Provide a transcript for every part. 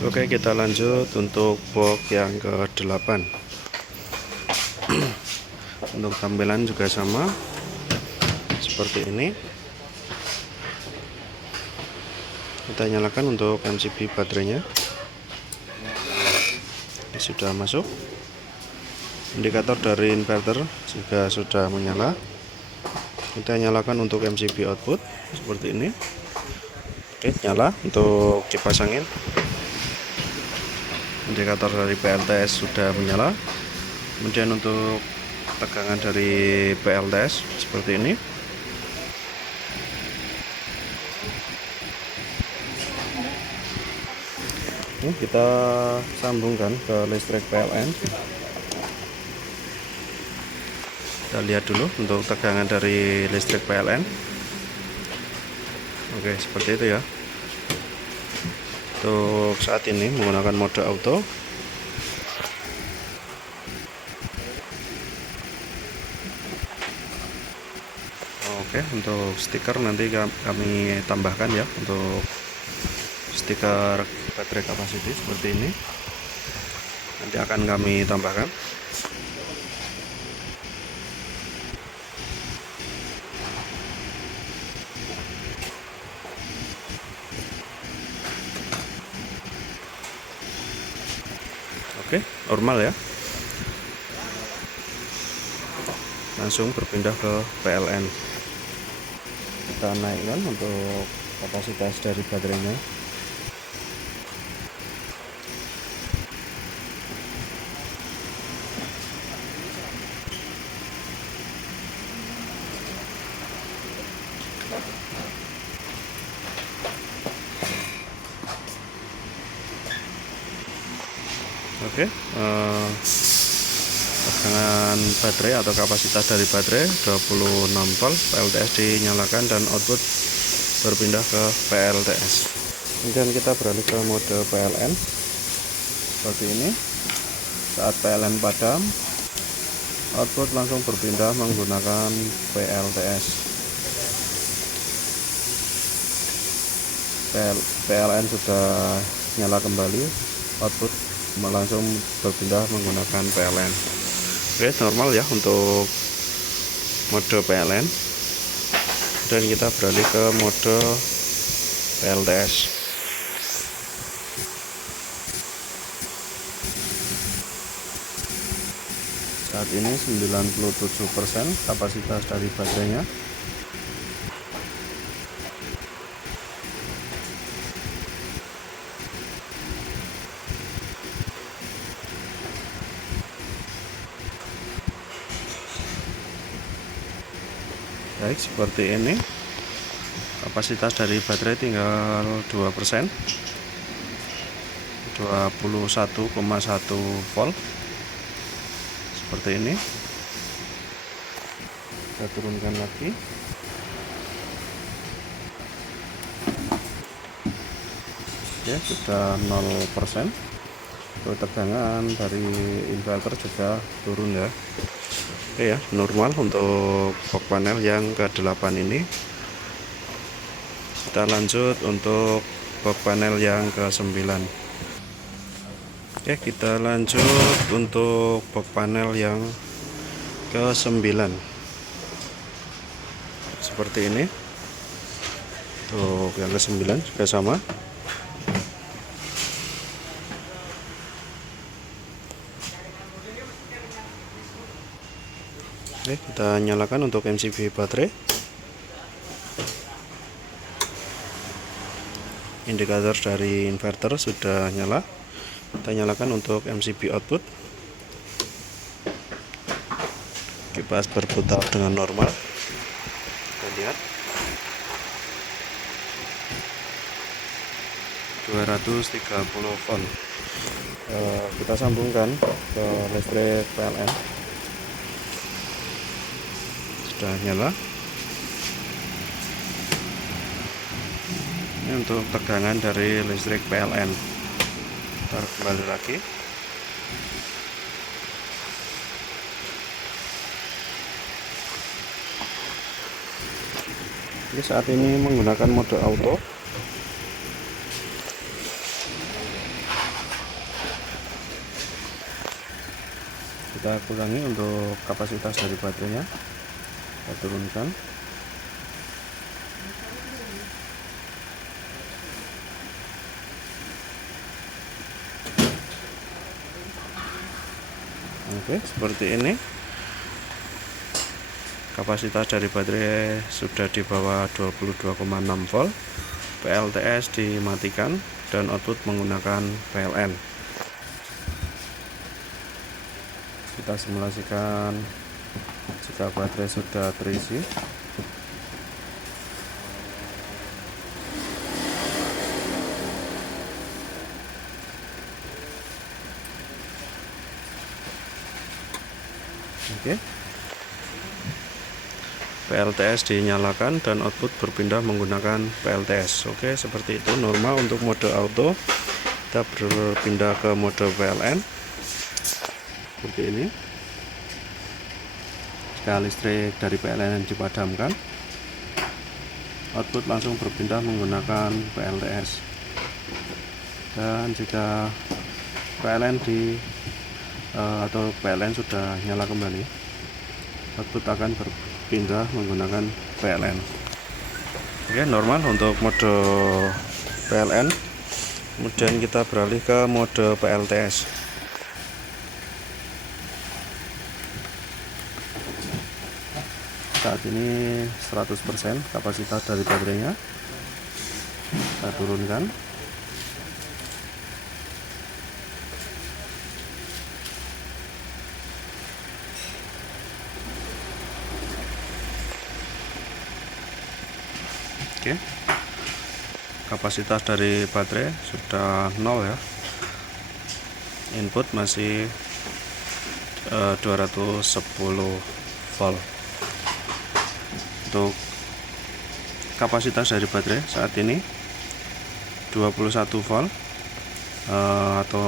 Oke, kita lanjut untuk box yang ke-8. Untuk tampilan juga sama seperti ini. Kita nyalakan untuk MCB baterainya. Ini sudah masuk. Indikator dari inverter juga sudah menyala. Kita nyalakan untuk MCB output seperti ini. Oke, nyala untuk kipas angin. Indikator dari PLTS sudah menyala. Kemudian untuk tegangan dari PLTS seperti ini. Ini kita sambungkan ke listrik PLN. Kita lihat dulu untuk tegangan dari listrik PLN. Oke, seperti itu ya. Untuk saat ini menggunakan mode auto. Oke, untuk stiker nanti kami tambahkan ya, untuk stiker baterai kapasiti seperti ini nanti akan kami tambahkan. Oke, normal ya. Langsung berpindah ke PLN. Kita naikkan untuk kapasitas dari baterainya. Oke, tegangan baterai atau kapasitas dari baterai 26 volt, PLTS dinyalakan dan output berpindah ke PLTS. Kemudian kita beralih ke mode PLN seperti ini. Saat PLN padam, output langsung berpindah menggunakan PLTS. PLN sudah nyala kembali, output langsung berpindah menggunakan PLN. Oke, normal ya untuk mode PLN. Dan kita beralih ke mode PLTS. Saat ini 97% kapasitas dari baterainya. Baik, seperti ini. Kapasitas dari baterai tinggal 2%. 21,1 volt. Seperti ini. Kita turunkan lagi. Ya, sudah 0%. Untuk tegangan dari inverter juga turun ya. Oke ya, normal untuk box panel yang ke-8 ini. Kita lanjut untuk box panel yang ke-9. Oke, kita lanjut untuk box panel yang ke-9 seperti ini. Untuk yang ke-9 juga sama. Oke, kita nyalakan untuk MCB baterai. Indikator dari inverter sudah nyala. Kita nyalakan untuk MCB output. Kipas berputar dengan normal. Kita lihat 230 volt. Kita sambungkan ke listrik PLN. Sudah nyala. Ini untuk tegangan dari listrik PLN. Kita kembali lagi. Ini saat ini menggunakan mode auto. kita kurangi untuk kapasitas dari baterainya, kita turunkan. Oke, seperti ini. Kapasitas dari baterai sudah di bawah 22,6 volt. PLTS dimatikan dan output menggunakan PLN. Kita simulasikan jika baterai sudah terisi. Oke. PLTS dinyalakan dan output berpindah menggunakan PLTS. Oke, seperti itu normal untuk mode auto. Kita berpindah ke mode PLN. Seperti ini. Jika listrik dari PLN dipadamkan, output langsung berpindah menggunakan PLTS. Dan jika PLN atau PLN sudah nyala kembali, output akan berpindah menggunakan PLN. Oke, normal untuk mode PLN. Kemudian kita beralih ke mode PLTS. Saat ini 100% kapasitas dari baterainya. Kita turunkan. Oke, kapasitas dari baterai sudah 0 ya. Input masih 210 volt. Untuk kapasitas dari baterai saat ini 21 volt, atau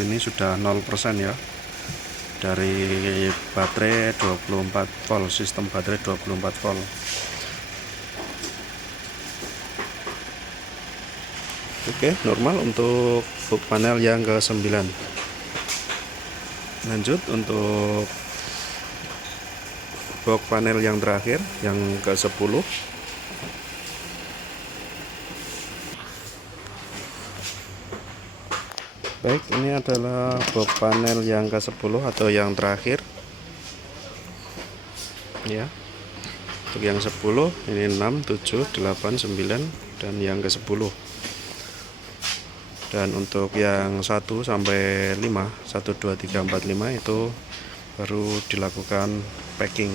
ini sudah 0% ya. Dari baterai 24 volt, sistem baterai 24 volt. Oke, normal untuk box panel yang ke-9. Lanjut untuk box panel yang terakhir, yang ke-10. Baik, ini adalah box panel yang ke-10 atau yang terakhir. Ya. Untuk yang 10 ini 6, 7, 8, 9 dan yang ke-10. Dan untuk yang 1 sampai 5, 1 2 3 4 5 itu baru dilakukan packing.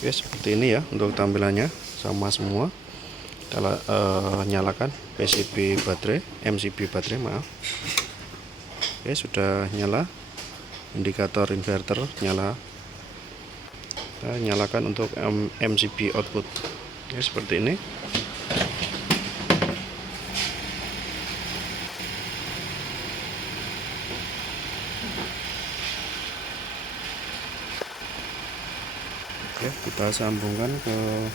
Oke, seperti ini ya untuk tampilannya, sama semua. Kita nyalakan PCB baterai, MCB baterai, maaf. Oke, sudah nyala. Indikator inverter nyala. Kita nyalakan untuk MCB output. Oke, seperti ini. Oke, kita sambungkan ke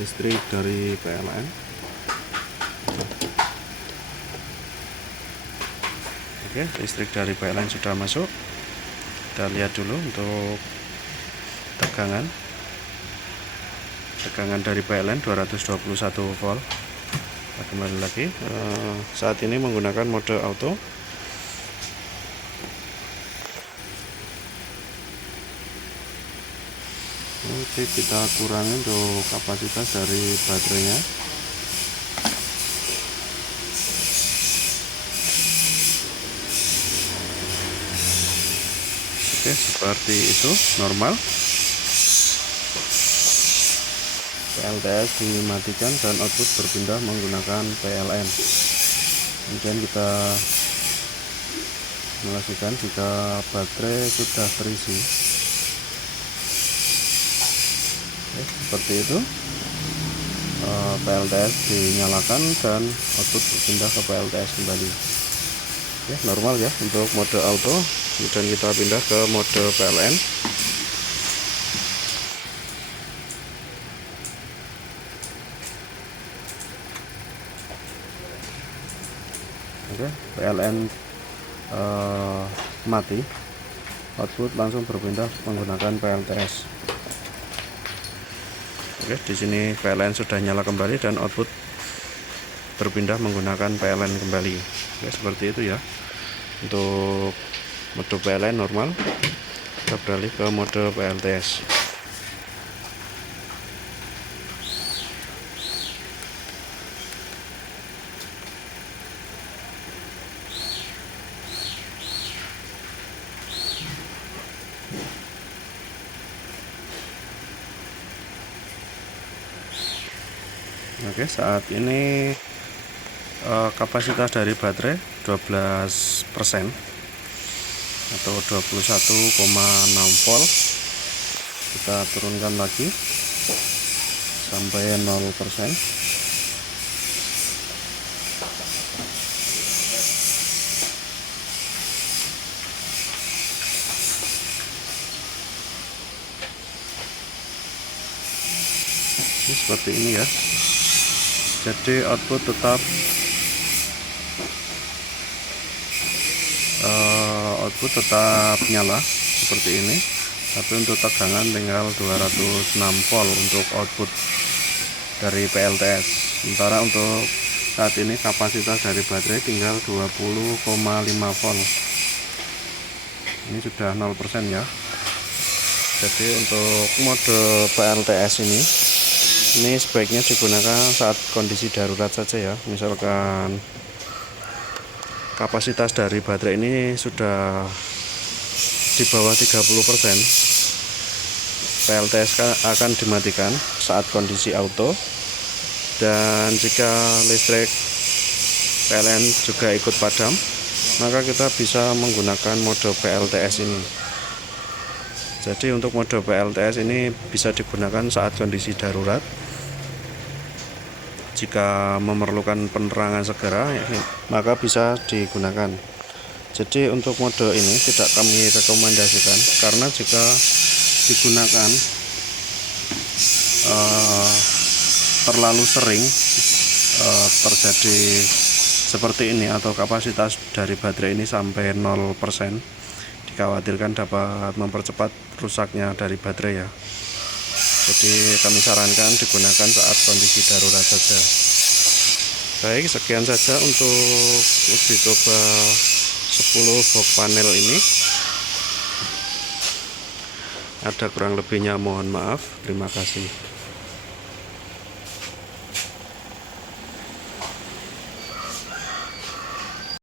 listrik dari PLN. Oke, listrik dari PLN sudah masuk. Kita lihat dulu untuk tegangan dari PLN 221 volt. Kita kembali lagi. Saat ini menggunakan mode auto. Oke, kita kurangi untuk kapasitas dari baterainya. Oke, seperti itu normal. PLTS dimatikan dan output berpindah menggunakan PLN. Kemudian kita simulasikan jika baterai sudah terisi. Oke, seperti itu. PLTS dinyalakan dan output berpindah ke PLTS kembali. Oke, normal ya untuk mode auto. Kemudian kita pindah ke mode PLN. Oke, PLN mati, output langsung berpindah menggunakan PLTS. Oke, di sini PLN sudah nyala kembali dan output berpindah menggunakan PLN kembali. Oke, seperti itu ya. Untuk mode PLN normal, kita beralih ke mode PLTS. Oke, saat ini kapasitas dari baterai 12% atau 21,6 volt. Kita turunkan lagi sampai 0%. Ini seperti ini ya. Jadi output tetap nyala seperti ini, tapi untuk tegangan tinggal 206 volt untuk output dari PLTS. Sementara untuk saat ini kapasitas dari baterai tinggal 20,5 volt. Ini sudah 0% ya. Jadi untuk mode PLTS ini sebaiknya digunakan saat kondisi darurat saja ya. Misalkan kapasitas dari baterai ini sudah di bawah 30%, PLTS akan dimatikan saat kondisi auto. Dan jika listrik PLN juga ikut padam, maka kita bisa menggunakan mode PLTS ini. Jadi untuk mode PLTS ini bisa digunakan saat kondisi darurat. Jika memerlukan penerangan segera, maka bisa digunakan. Jadi untuk mode ini tidak kami rekomendasikan, karena jika digunakan terlalu sering terjadi seperti ini atau kapasitas dari baterai ini sampai 0%, dikhawatirkan dapat mempercepat rusaknya dari baterai ya. Jadi kami sarankan digunakan saat kondisi darurat saja. Baik, sekian saja untuk uji coba 10 box panel ini. Ada kurang lebihnya mohon maaf. Terima kasih.